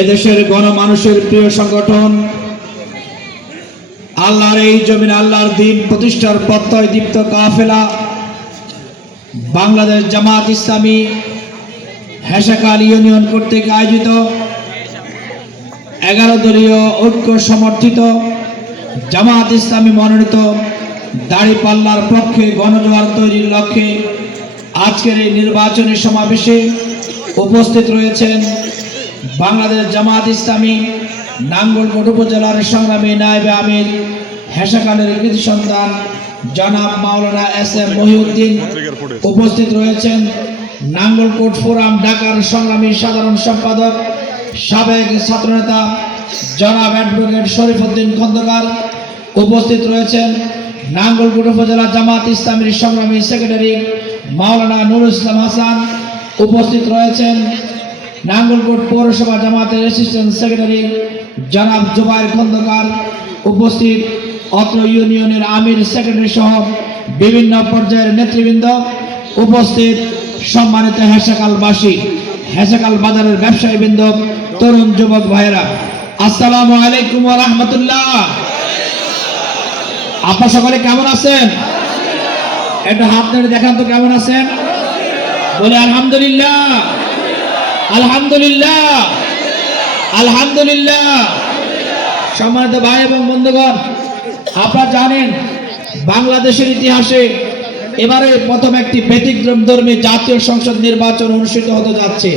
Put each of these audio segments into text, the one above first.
এদেশের গণমানুষের প্রিয় সংগঠন আল্লাহর এই জমিন আল্লাহর দ্বীন প্রতিষ্ঠার প্রত্যয় দীপ্ত কাফেলা বাংলাদেশ জামাত ইসলামী হেসাকাল ইউনিয়ন কর্তৃক আয়োজিত 11 দলীয় ঐক্য সমর্থিত জামাত ইসলামী মনোনীত দাড়িপাল্লার পক্ষে গণজোয়ার তৈরির লক্ষ্যে আজকের এই নির্বাচনী সমাবেশে উপস্থিত রয়েছেন বাংলাদেশ জামাত ইসলামী নাঙ্গলকোট উপজেলার সংগ্রামী নায়েবে আমির হেসাকালের কৃতি সন্তান জনাব মাওলানা এস.এম. মহিউদ্দিন। উপস্থিত রয়েছেন নাঙ্গলকোট ফোরাম ঢাকার সংগ্রামী সাধারণ সম্পাদক সাবেক ছাত্রনেতা জনাব অ্যাডভোকেট শরীফউদ্দিন খন্দকার। উপস্থিত রয়েছেন নাঙ্গলকোট উপজেলা জামাত ইসলামীর সংগ্রামী সেক্রেটারি মাওলানা নুরুল ইসলাম হাসান। উপস্থিত রয়েছেন নাঙ্গলকোট পৌরসভা জামাতের অ্যাসিস্ট্যান্ট সেক্রেটারি জনাব জুবাইর খন্দকার। উপস্থিত অত্র ইউনিয়নের আমির সেক্রেটারি সহ বিভিন্ন পর্যায়ের নেতৃবৃন্দ। উপস্থিত সম্মানিত হেসাকালবাসী, হেসাকাল বাজারের ব্যবসায়ীবৃন্দ, তরুণ যুবক ভাইয়েরা, আসসালামু আলাইকুম ওয়া রাহমাতুল্লাহ। আপনারা সকলে কেমন আছেন? একটু হাত নেড়ে দেখান তো কেমন আছেন। বলে আলহামদুলিল্লাহ, আলহামদুলিল্লাহ, আলহামদুলিল্লাহ। সম্মানিত ভাই এবং বন্ধুগণ, আপনারা জানেন বাংলাদেশের ইতিহাসে এবারে প্রথম একটি ব্যতিক্রমধর্মী জাতীয় সংসদ নির্বাচন অনুষ্ঠিত হতে যাচ্ছে।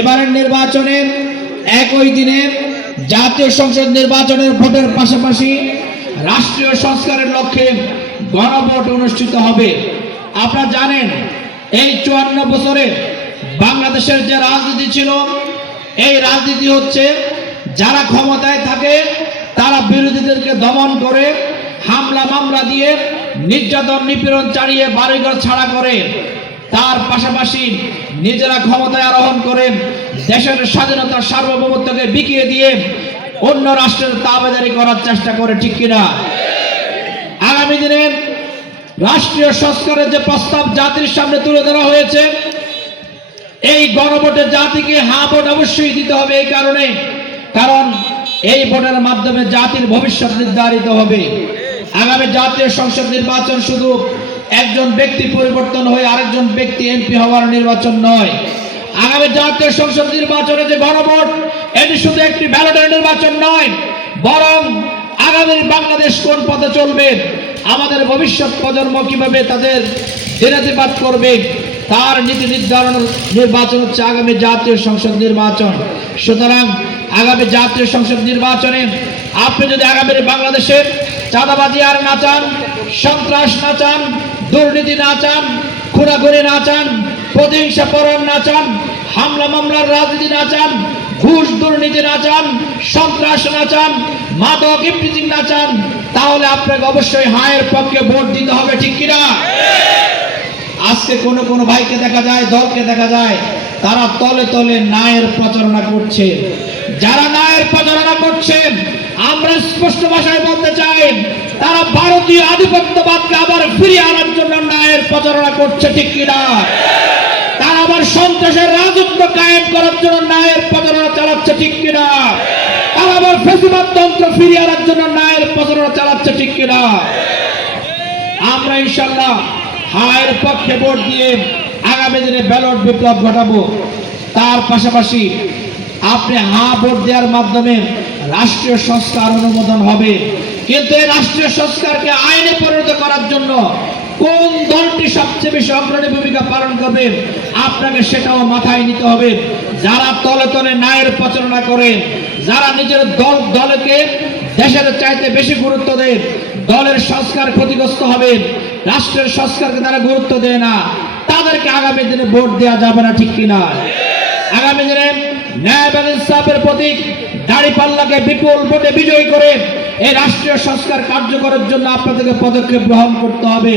এবারের নির্বাচনে একই দিনে জাতীয় সংসদ নির্বাচনের ভোটের পাশাপাশি রাষ্ট্রীয় সংস্কারের লক্ষ্যে গণভোট অনুষ্ঠিত হবে। আপনারা জানেন এই 54 বছরে বাংলাদেশের যে রাজনীতি ছিল, এই রাজনীতি হচ্ছে যারা ক্ষমতায় থাকে তারা বিরোধীদেরকে দমন করে, হামলা মামলা দিয়ে, নির্যাতন নিপীড়ন চালিয়ে বাড়িঘর ছাড়া করে, তার পাশাপাশি নিজেরা ক্ষমতায় আরোহণ করে দেশের স্বাধীনতার সার্বভৌমত্বকে বিকিয়ে দিয়ে অন্য রাষ্ট্রের তাবেদারি করার চেষ্টা করে, ঠিক কিনা? আগামী দিনে রাষ্ট্রীয় সংস্কারের যে প্রস্তাব জাতির সামনে তুলে ধরা হয়েছে, এই গণভোটে জাতিকে হ্যাঁ ভোট অবশ্যই দিতে হবে। এই কারণ এই ভোটের মাধ্যমে জাতির ভবিষ্যৎ নির্ধারিত হবে। আগামী জাতীয় সংসদ নির্বাচন শুধু একজন ব্যক্তি পরিবর্তন হয়ে আরেকজন ব্যক্তি এমপি হওয়ার নির্বাচন নয়। আগামী জাতীয় সংসদ নির্বাচনে যে গণভোট, এটি শুধু একটি ব্যালটের নির্বাচন নয়, বরং আগামী বাংলাদেশ কোন পথে চলবে, আমাদের ভবিষ্যৎ প্রজন্ম কিভাবে তাদের দিনাতিপাত করবে, তার নীতি নির্ধারণ নির্বাচন হচ্ছে আগামী জাতীয় সংসদ নির্বাচন। সুতরাং আগামী জাতীয় সংসদ নির্বাচনে আপনি যদি আগামী বাংলাদেশের চাঁদাবাজি আর না চান, সন্ত্রাস না চান, দুর্নীতি না চান, খুনাখুনি না চান, প্রতিহিংসা পরায়ণ না চান, হামলা মামলার রাজনীতি না চান, ঘুষ দুর্নীতি না চান, সন্ত্রাস না চান, মাদক ইফটিজিং না চান, তাহলে আপনাকে অবশ্যই হায়ের পক্ষে ভোট দিতে হবে, ঠিক কিনা? আজকে কোন ভাইকে দেখা যায়, দলকে দেখা যায়, তারা তলে তলে ন্যায়ের প্রচারণা করছে। যারা ন্যায়ের প্রচারণা করছে, আমরা স্পষ্ট ভাষায় বলতে চাই, তারা ভারতীয় আধিপত্যবাদকে আবার ফিরিয়ে আনার জন্য ন্যায়ের প্রচারণা করছে, ঠিক কিনা? তারা আবার সন্ত্রাসের রাজত্ব কায়েম করার জন্য ন্যায়ের প্রচারণা চালাচ্ছে, ঠিক কিনা? তারা আবার ফ্যাসিবাদ তন্ত্র ফিরিয়ে আনার জন্য ন্যায়ের প্রচারণা চালাচ্ছে, ঠিক কিনা? আমরা ইনশাআল্লাহ হায়ের পক্ষে ভোট দিয়ে আগামী দিনে ব্যালট বিপ্লব ঘটাবো। তার পাশাপাশি আপনি হ্যাঁ ভোট দেওয়ার মাধ্যমে রাষ্ট্রীয় সংস্কার অনুমোদন হবে, কিন্তু এই রাষ্ট্রীয় সংস্কারকে আইনে পরিণত করার জন্য কোন দলটি সবচেয়ে বেশি অগ্রণী ভূমিকা পালন করবে, আপনাকে সেটাও মাথায় নিতে হবে। যারা তলে তলে ন্যায়ের প্রচারণা করে, যারা নিজের দলকে দেশের চাইতে বেশি গুরুত্ব দেয়, দলের সংস্কার ক্ষতিগ্রস্ত হবে, রাষ্ট্রের সংস্কারকে তারা গুরুত্ব দেয় না, তাদেরকে আগামী দিনে ভোট দেওয়া যাবে না, ঠিক কিনা? আগামী দিনে ন্যায় এবং ইনসাফের প্রতীক দাড়িপাল্লাকে বিপুল ভোটে বিজয়ী করে এই রাষ্ট্রীয় সংস্কার কার্যকরের জন্য আপনাদেরকে পদক্ষেপ গ্রহণ করতে হবে।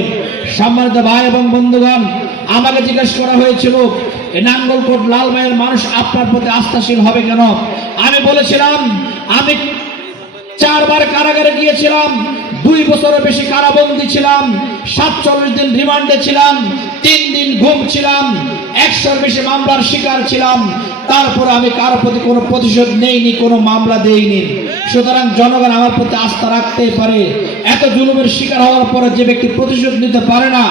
সম্মানিত ভাই এবং বন্ধুগণ, আমাকে জিজ্ঞেস করা হয়েছিল এই নাঙ্গলকোট লালমাইয়ের মানুষ আপনার প্রতি আস্থাশীল হবে কেন? আমি বলেছিলাম, আমি 4 বার কারাগারে গিয়েছিলাম, 2 বছরের বেশি কারাবন্দী ছিলাম, 47 দিন রিমান্ডে ছিলাম, 3 দিন ঘুম ছিলাম, 100-এর বেশি মামলার শিকার ছিলাম। তারপরে আমি কারো প্রতি কোনো প্রতিশোধ নেইনি, কোনো মামলা দেইনি। সুতরাং জনগণ আমার প্রতি আস্থা রাখতেই পারে। এত জুলুমের শিকার হওয়ার পরে যে ব্যক্তি প্রতিশোধ নিতে পারে না,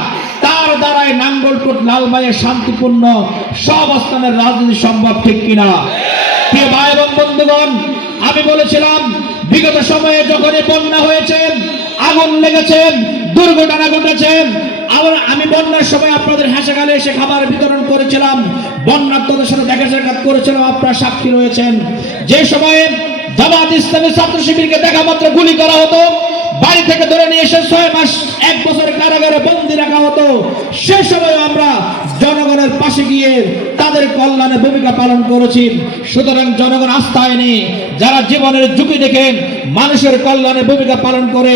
তার দ্বারাই নাঙ্গলকোট লালমাইয়ে শান্তিপূর্ণ সহাবস্থানের রাজনীতি সম্ভব, ঠিক কিনা? প্রিয় ভাই এবং বন্ধুগণ, আমি বলেছিলাম বিগত সময়ে যখনই বন্যা হয়েছে, আগুন লেগেছে, দুর্ঘটনা ঘটেছে, আমি বন্যার সময় আপনাদের হাসপাতালে এসে খাবার বিতরণ করেছিলাম, বন্যার্তদের সাথে দেখা সাক্ষাৎ করেছিলাম, আপনারা সাক্ষী রয়েছেন। যে সময়ে জামাত ইসলামী ছাত্র শিবিরকে দেখা মাত্র গুলি করা হতো, বাড়ি থেকে ধরে নিয়ে এসে 6 মাস 1 বছর কারাগারে বন্দী রাখা হতো, সে সময় আমরা জনগণের পাশে গিয়ে তাদের কল্যাণে ভূমিকা পালন করেছি। সুতরাং জনগণ আস্থায় নেই, যারা জীবনের ঝুঁকি দেখে মানুষের কল্যাণে ভূমিকা পালন করে,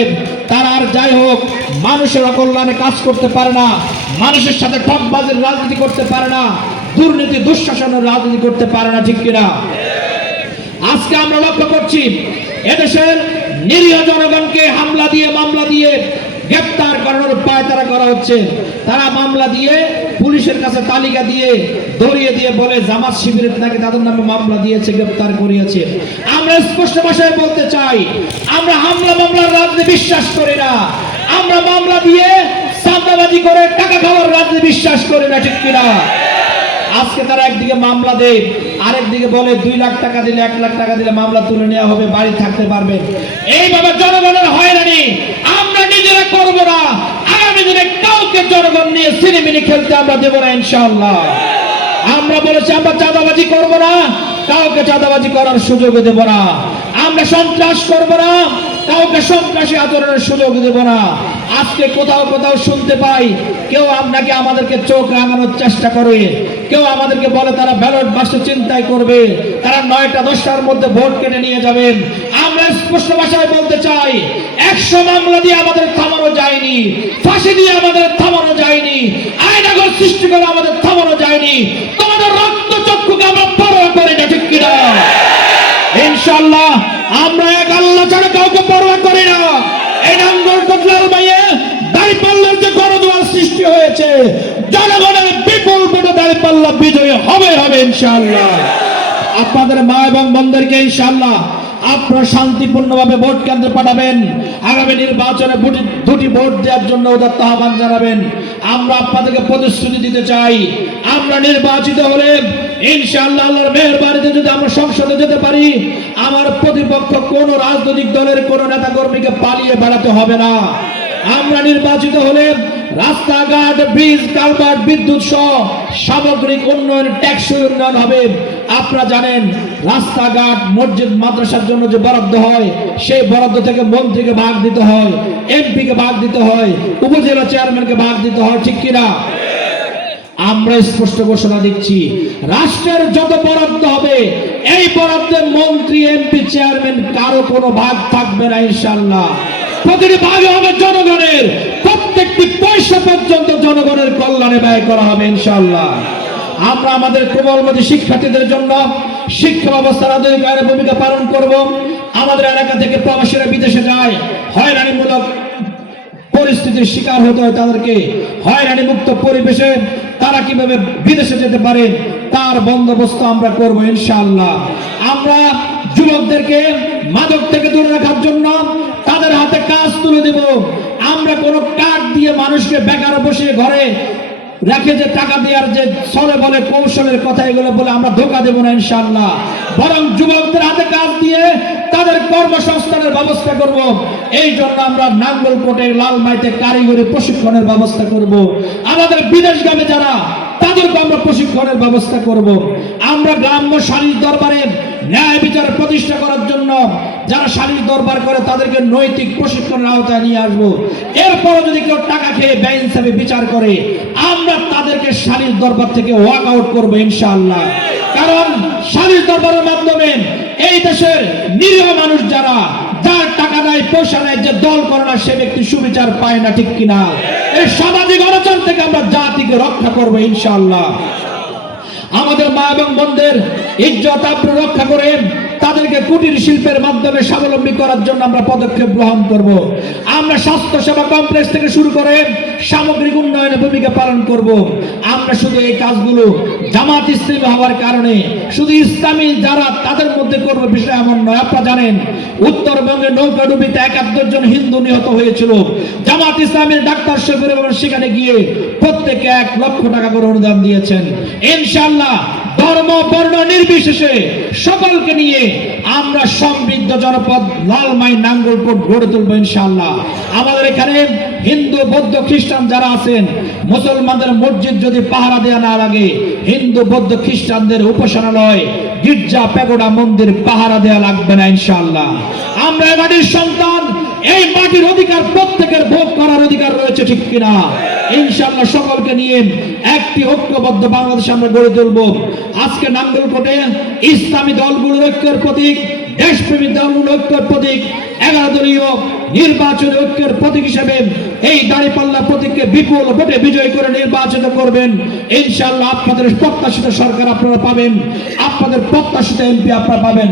তারা আর যাই হোক মানুষের কল্যাণে কাজ করতে পারে না, মানুষের সাথে ঠকবাজির রাজনীতি করতে পারে না, দুর্নীতি দুঃশাসনের রাজনীতি করতে পারে না, ঠিক কিনা? আজকে আমরা লক্ষ্য করছি এদেশের নিরীহ জনগণকে হামলা দিয়ে মামলা দিয়ে গ্রেপ্তার করানোর পায়তারা করা হচ্ছে। তারা মামলা দিয়ে পুলিশের কাছে তালিকা দিয়ে দৌড়িয়ে দিয়ে বলে জামাত শিবিরের নাকি তাদের নামে মামলা দিয়েছে, গ্রেপ্তার করিয়েছে। আমরা স্পষ্ট ভাষায় বলতে চাই, আমরা হামলা মামলার রাজনীতি বিশ্বাস করি না। আমরা মামলা দিয়ে চাঁদাবাজি করে টাকা খাওয়ার রাজনীতি বিশ্বাস করি না, ঠিক কিনা? আজকে তারা একদিকে মামলা দেয়, আরেকদিকে বলে 2 লাখ টাকা দিলে 1 লাখ টাকা দিলে মামলা তুলে নেওয়া হবে, বাড়ি থাকতে পারবেন। এইভাবে জনগণের হয়রানি আমরা নিজেরা করবো না। আগামী দিনে কাউকে জনগণ নিয়ে সিনেমিনি খেলতে আমরা দেবো না, ইনশাআল্লাহ। আমরা বলেছি আমরা চাঁদাবাজি করবো না, কাউকে চাঁদাবাজি করার সুযোগ দেব না। আমরা সন্ত্রাস করবো না, কাউকে সন্ত্রাসী আচরণের সুযোগ দেব না। আজকে কোথাও কোথাও শুনতে পাই কেউ আপনাকে আমাদেরকে চোখ রাঙানোর চেষ্টা করে, কেউ আমাদেরকে বলে তারা ব্যালট বাক্স চিন্তাই করবে, তারা 9টা 10টার মধ্যে ভোট কেটে নিয়ে যাবেন। আমরা স্পষ্ট ভাষায় বলতে চাই, 100 মামলা দিয়ে আমাদের থামানো যায়নি, ফাঁসি দিয়ে আমাদের থামানো যায়নি, আইনাগর সৃষ্টি করে আমাদের থামানো যায়নি। তোমাদের রক্ত চক্ষুকে আমরা পরোয়া করি না, ঠিক কিনা? ইনশাআল্লাহ আমরা এক আল্লাহ ছাড়া কাউকে পরোয়া করি না। এই নাঙ্গলকোট লালমাইয়ে দাঁড়িপাল্লার যে গণদুয়ার সৃষ্টি হয়েছে, জনগণের বিপুল ভোটে দাঁড়িপাল্লা বিজয়ী হবে ইনশাআল্লাহ। আপনাদের মা এবং বোনদেরকে ইনশাআল্লাহ আপনারা শান্তিপূর্ণভাবে ভোট কেন্দ্রে পাঠাবেন। আগামী নির্বাচনে 2টি ভোট দেওয়ার জন্য উদাত্ত আহ্বান জানাবেন। আমরা আপনাদেরকে প্রতিশ্রুতি দিতে চাই, আমরা নির্বাচিত হলে ইনশাআল্লাহ আল্লাহর মেহেরবানিতে যদি আমরা সংসদে যেতে পারি, আমার প্রতিপক্ষ কোন রাজনৈতিক দলের কোন নেতা কর্মীকে পালিয়ে বেড়াতে হবে না। আমরা নির্বাচিত হলে রাস্তাঘাট, ব্রিজ, কালভার্ট, বিদ্যুৎ সহ সামগ্রিক উন্নয়ন, টেকসই উন্নয়ন হবে। আপনারা জানেন রাস্তাঘাট, মসজিদ, মাদ্রাসার জন্য যে বরাদ্দ হয়, সেই বরাদ্দ থেকে মন্ত্রীকে ভাগ দিতে হয়, এমপিকে ভাগ দিতে হয়, উপজেলা চেয়ারম্যানকে ভাগ দিতে হয়, ঠিক কিনা? আমরা স্পষ্ট ঘোষণা দিচ্ছি, রাষ্ট্রের যত বরাদ্দ হবে এই বরাদ্দে মন্ত্রী, এমপি, চেয়ারম্যান কারো কোনো ভাগ থাকবে না ইনশাআল্লাহ। প্রতিটি ভাগ হবে জনগণের, প্রত্যেকটি পয়সা পর্যন্ত জনগণের কল্যাণে ব্যয় করা হবে ইনশাআল্লাহ। আমরা আমাদের কোমলমতি শিক্ষার্থীদের জন্য শিক্ষা ব্যবস্থার আধুনিকায়নে ভূমিকা পালন করব। আমাদের এলাকা থেকে প্রবাসীরা বিদেশে যায়, হয়রানিমূলক পরিস্থিতির শিকার হতে হয়, তাদেরকে হয়রানি মুক্ত পরিবেশে তারা কিভাবে বিদেশে যেতে পারে তার বন্দোবস্ত আমরা করব ইনশাআল্লাহ। আমরা যুবকদেরকে মাদক থেকে দূরে রাখার জন্য তাদের হাতে কাজ তুলে দেব। আমরা কোনো কার্ড দিয়ে মানুষকে বেকার বসিয়ে ঘরে রেখে যে টাকা দেওয়ার যে চলে বলে কৌশলের কথা, এগুলো বলে আমরা ধোকা দেব না ইনশাআল্লাহ। বরং যুবকদের হাতে কাজ দিয়ে তাদের কর্মসংস্থানের ব্যবস্থা করব। এই জন্য আমরা নাঙ্গলকোটের লালমাইতে কারিগরি প্রশিক্ষণের ব্যবস্থা করব। আমাদের বিদেশগামী যারা, তাদেরকে আমরা প্রশিক্ষণের ব্যবস্থা করব। আমরা গ্রাম্য সালিশ দরবারে ন্যায় বিচার প্রতিষ্ঠা করার জন্য যারা সালিশ দরবার করে তাদেরকে নৈতিক প্রশিক্ষণের আওতায় নিয়ে আসবো। এরপরও যদি কেউ টাকা খেয়ে বেইনসাফি বিচার করে, আমরা তাদেরকে সালিশ দরবার থেকে ওয়াক আউট করবো ইনশাআল্লাহ। কারণ সালিশ দরবারের মাধ্যমে এই দেশের নিরীহ মানুষ যারা, যার টাকা নাই, পয়সা নাই, যে দল করে না, সে ব্যক্তি সুবিচার পায় না, ঠিক কিনা? এই সামাজিক অনাচার থেকে আমরা জাতিকে রক্ষা করবো ইনশাআল্লাহ। আমাদের মা এবং বোনদের ইজ্জত আবরু রক্ষা করে তাদেরকে কুটির শিল্পের মাধ্যমে স্বাবলম্বী করার জন্য আমরা পদক্ষেপ গ্রহণ করব। আমরা স্বাস্থ্য সেবা কমপ্লেক্স থেকে শুরু করে সামগ্রিক উন্নয়নে ভূমিকা পালন করব। আমরা শুধু এই কাজগুলো জামাত ইসলামী হওয়ার কারণে শুধু ইসলামী যারা তাদের মধ্যে করব বিষয় এমন নয়। আপনারা জানেন উত্তরবঙ্গের নৌকাডুবিতে 71 জন হিন্দু নিহত হয়েছিল। জামাত ইসলামের ডাক্তার শফিউর রহমান সেখানে গিয়ে প্রত্যেকে 1 লক্ষ টাকা করে অনুদান দিয়েছেন। ইনশাআল্লাহ ধর্ম বর্ণ নির্বিশেষে সকলকে নিয়ে আমরা সমৃদ্ধ জনপদ লালমাই নাঙ্গলকোট গড়ে তুলবো ইনশাআল্লাহ। আমাদের এখানে হিন্দু বৌদ্ধ খ্রিস্টান যারা আছেন, মুসলমানদের মসজিদ যদি পাহারা দেওয়া না লাগে, হিন্দু বৌদ্ধ খ্রিস্টানদের উপাসনালয় গির্জা প্যাগোডা মন্দির পাহারা দেওয়া লাগবে না ইনশাআল্লাহ। আমরা এই মাটির সন্তান, এই মাটির অধিকার প্রত্যেকের ভোগ করার অধিকার রয়েছে, ঠিক কিনা? ইনশাআল্লাহ সকলকে নিয়ে একটি ঐক্যবদ্ধ বাংলাদেশ আমরা গড়ে তুলব। আজকে নাঙ্গলকোটে ইসলামী দলগুলোর ঐক্যের প্রতীক, দেশপ্রেমী দলগুলোর ঐক্যের প্রতীক, 11 দলীয় নির্বাচনী ঐক্যের প্রতীক হিসেবে এই দাঁড়িপাল্লা প্রতীককে বিপুল ভোটে বিজয় করে নির্বাচিত করবেন ইনশাআল্লাহ। আপনাদের প্রত্যাশিত সরকার আপনারা পাবেন, আপনাদের প্রত্যাশিত এমপি আপনারা পাবেন,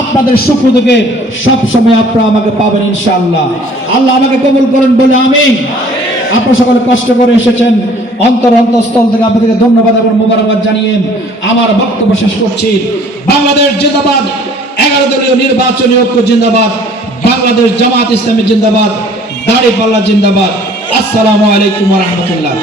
আপনাদের সুখ দুঃখে সব সময় আপনারা আমাকে পাবেন ইনশাআল্লাহ। আল্লাহ আমাকে কবুল করেন বলে আমিন। আপনারা সকলে কষ্ট করে এসেছেন, অন্তরস্থল থেকে আপনাদেরকে ধন্যবাদ এবং মোবারকবাদ জানিয়ে আমার বক্তব্য শেষ করছি। বাংলাদেশ জিন্দাবাদ, 11 দলীয় নির্বাচনী ঐক্য জিন্দাবাদ, বাংলাদেশ জামাত ইসলামী জিন্দাবাদ, দাঁড়িপাল্লা জিন্দাবাদ। আসসালামু আলাইকুম ওয়া রাহমাতুল্লাহ।